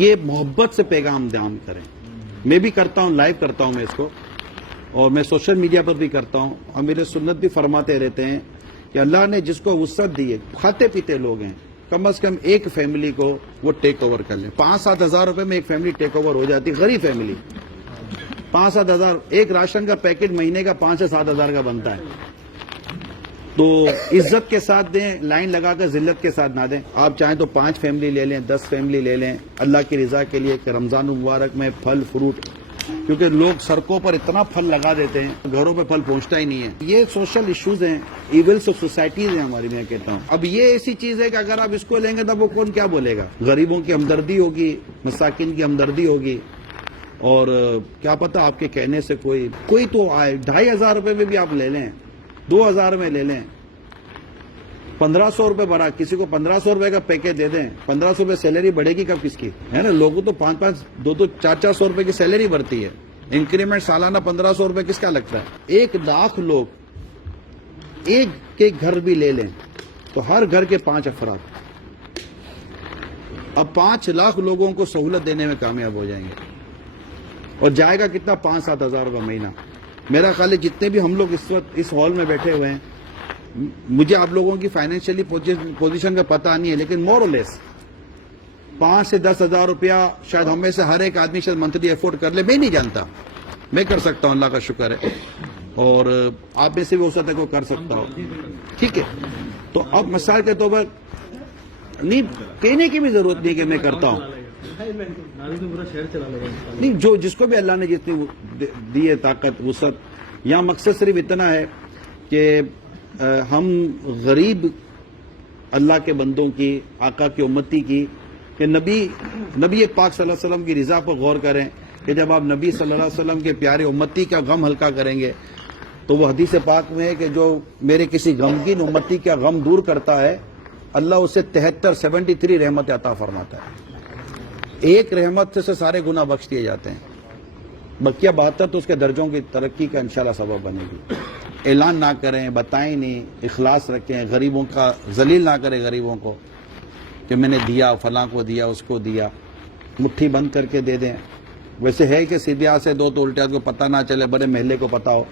یہ محبت سے پیغام دام کریں. میں بھی کرتا ہوں, لائیو کرتا ہوں میں اس کو, اور میں سوشل میڈیا پر بھی کرتا ہوں. امیر سنت بھی فرماتے رہتے ہیں کہ اللہ نے جس کو وسعت دی ہے, کھاتے پیتے لوگ ہیں, کم از کم ایک فیملی کو وہ ٹیک اوور کر لیں. 5-7 ہزار روپے میں ایک فیملی ٹیک اوور ہو جاتی, غریب فیملی. 5-7 ہزار, ایک راشن کا پیکٹ مہینے کا 5 سے 7 ہزار کا بنتا ہے. تو عزت کے ساتھ دیں, لائن لگا کر ذلت کے ساتھ نہ دیں. آپ چاہیں تو 5 فیملی لے لیں, 10 فیملی لے لیں, اللہ کی رضا کے لیے کہ رمضان مبارک میں پھل فروٹ, کیونکہ لوگ سڑکوں پر اتنا پھل لگا دیتے ہیں گھروں پہ پھل پہنچتا ہی نہیں ہے. یہ سوشل ایشوز ہیں, ایولس آف سوسائٹیز ہیں ہماری. میں کہتا ہوں اب یہ ایسی چیز ہے کہ اگر آپ اس کو لیں گے تو وہ کون کیا بولے گا. غریبوں کی ہمدردی ہوگی, مساکین کی ہمدردی ہوگی, اور کیا پتا آپ کے کہنے سے کوئی تو آئے. 2,500 روپے میں بھی آپ لے لیں, 2,000 میں لے لیں, 1,500 روپے بڑھا, کسی کو 1,500 روپے کا پیکج دے دیں. 1,500 روپے سیلری بڑھے گی کب کس کی ہے نا. لوگوں تو 5-5, 2-2, 400 روپے کی سیلری بڑھتی ہے. انکریمنٹ سالانہ 1,500 روپے کس کا لگتا ہے. 1 لاکھ لوگ ایک کے گھر بھی لے لیں تو ہر گھر کے 5 افراد, اب 5 لاکھ لوگوں کو سہولت دینے میں کامیاب ہو جائیں گے. اور جائے گا کتنا, 5-7 ہزار روپے مہینہ. میرا خیال ہے جتنے بھی ہم لوگ اس وقت اس ہال میں بیٹھے ہوئے ہیں, مجھے آپ لوگوں کی فائنینشلی پوزیشن کا پتہ نہیں ہے, لیکن مور اور لیس 5 سے 10 ہزار روپیہ شاید ہم میں سے ہر ایک آدمی شاید منتھلی افورڈ کر لے. میں نہیں جانتا, میں کر سکتا ہوں, اللہ کا شکر ہے, اور آپ میں سے بھی ہو سکتا ہے کوئی کر سکتا ہو. ٹھیک ہے, تو اب مثال کے طور پر نہیں کہنے کی بھی ضرورت نہیں کہ میں کرتا ہوں. نہیں, جو جس کو بھی اللہ نے جتنی دی ہے طاقت وسعت. یہاں مقصد صرف اتنا ہے کہ ہم غریب اللہ کے بندوں کی, آقا کی امتی کی, کہ نبی پاک صلی اللہ علیہ وسلم کی رضا پر غور کریں کہ جب آپ نبی صلی اللہ علیہ وسلم کے پیارے امتی کا غم ہلکا کریں گے تو وہ حدیث پاک میں ہے کہ جو میرے کسی غمگین امتی کا غم دور کرتا ہے اللہ اسے 73 رحمت عطا فرماتا ہے. ایک رحمت سے سارے گناہ بخش دیے جاتے ہیں. بقیہ 72 تو اس کے درجوں کی ترقی کا انشاءاللہ سبب بنے گی. اعلان نہ کریں, بتائیں نہیں, اخلاص رکھیں, غریبوں کا ذلیل نہ کریں غریبوں کو کہ میں نے دیا, فلاں کو دیا, اس کو دیا. مٹھی بند کر کے دے دیں. ویسے ہے کہ سیدھے ہاتھ سے دو تو الٹے ہاتھ کو پتہ نہ چلے, بڑے محلے کو پتہ ہو.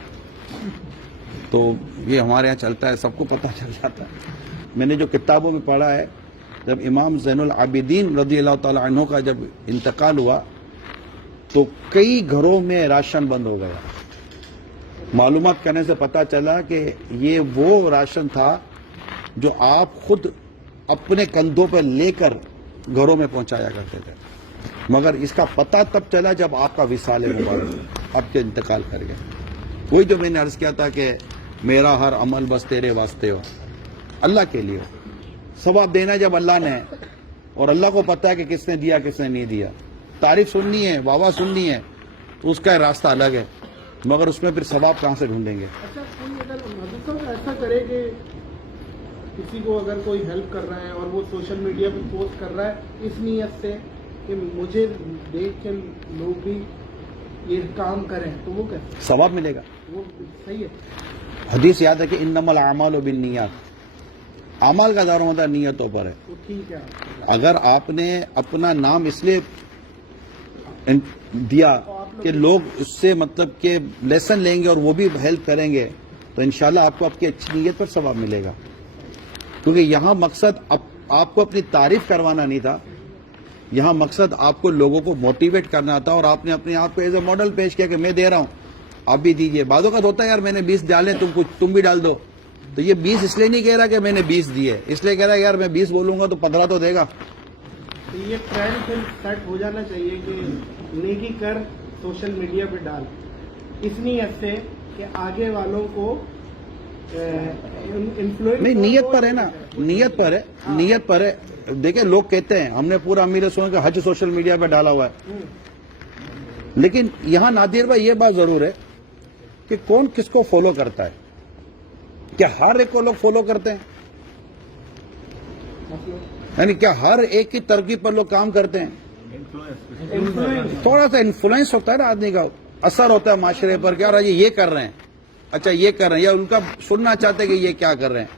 تو یہ ہمارے یہاں چلتا ہے, سب کو پتہ چل جاتا ہے. میں نے جو کتابوں میں پڑھا ہے, جب امام زین العابدین رضی اللہ تعالی عنہ کا جب انتقال ہوا تو کئی گھروں میں راشن بند ہو گیا. معلومات کرنے سے پتہ چلا کہ یہ وہ راشن تھا جو آپ خود اپنے کندھوں پہ لے کر گھروں میں پہنچایا کرتے تھے, مگر اس کا پتہ تب چلا جب آپ کا وصال مبارک, آپ کے انتقال کر گئے. وہی جو میں نے عرض کیا تھا کہ میرا ہر عمل بس تیرے واسطے ہو, اللہ کے لیے ہو. ثواب دینا جب اللہ نے ہے, اور اللہ کو پتہ ہے کہ کس نے دیا کس نے نہیں دیا. تعریف سننی ہے, واہ واہ سننی ہے تو اس کا راستہ الگ ہے, مگر اس میں پھر ثواب کہاں سے ڈھونڈیں گے. اچھا, کوئی اگر ایسا کرے کہ کسی کو اگر کوئی ہیلپ کر رہا ہے اور وہ سوشل میڈیا پہ پوسٹ کر رہا ہے اس نیت سے کہ مجھے دیکھ کے لوگ بھی یہ کام کریں, تو وہ کیسے ثواب ملے گا؟ وہ صحیح ہے. حدیث یاد ہے کہ انما الاعمال بالنیات, اعمال کا دار و مدار نیتوں پر ہے. تو ٹھیک ہے, اگر آپ نے اپنا نام اس لیے دیا کہ لوگ اس سے مطلب کہ لیسن لیں گے اور وہ بھی ہیلپ کریں گے تو انشاءاللہ آپ کو آپ کی اچھی نیت پر ثواب ملے گا. کیونکہ یہاں مقصد آپ کو اپنی تعریف کروانا نہیں تھا, یہاں مقصد آپ کو لوگوں کو موٹیویٹ کرنا تھا, اور آپ نے اپنے آپ کو ایز اے ماڈل پیش کیا کہ میں دے رہا ہوں آپ بھی دیجئے. بعض اوقات ہوتا ہے یار میں نے 20 ڈالے, تم بھی ڈال دو. تو یہ 20 اس لیے نہیں کہہ رہا کہ میں نے 20 دیے, اس لیے کہہ رہا ہے یار میں 20 بولوں گا تو 15 تو دے گا. تو یہ ٹرینڈ پھر سیٹ ہو جانا چاہیے کہ نیکی کر سوشل میڈیا پہ ڈال, اس نیت سے کہ آگے والوں کو انفلوئنس. نہیں, نیت پر ہے نا, نیت پر ہے, نیت پر ہے. دیکھیں لوگ کہتے ہیں ہم نے پورا امیر سنت کا حج سوشل میڈیا پہ ڈالا ہوا ہے, لیکن یہاں نادر بھائی یہ بات ضرور ہے کہ کون کس کو فالو کرتا ہے. کیا ہر ایک کو لوگ فالو کرتے ہیں؟ یعنی کیا ہر ایک کی ترغیب پر لوگ کام کرتے ہیں؟ تھوڑا سا انفلوئنس ہوتا ہے نا آدمی کا, اثر ہوتا ہے معاشرے پر کہ یار یہ کر رہے ہیں, اچھا یہ کر رہے ہیں, یا ان کا سننا چاہتے ہیں کہ یہ کیا کر رہے ہیں.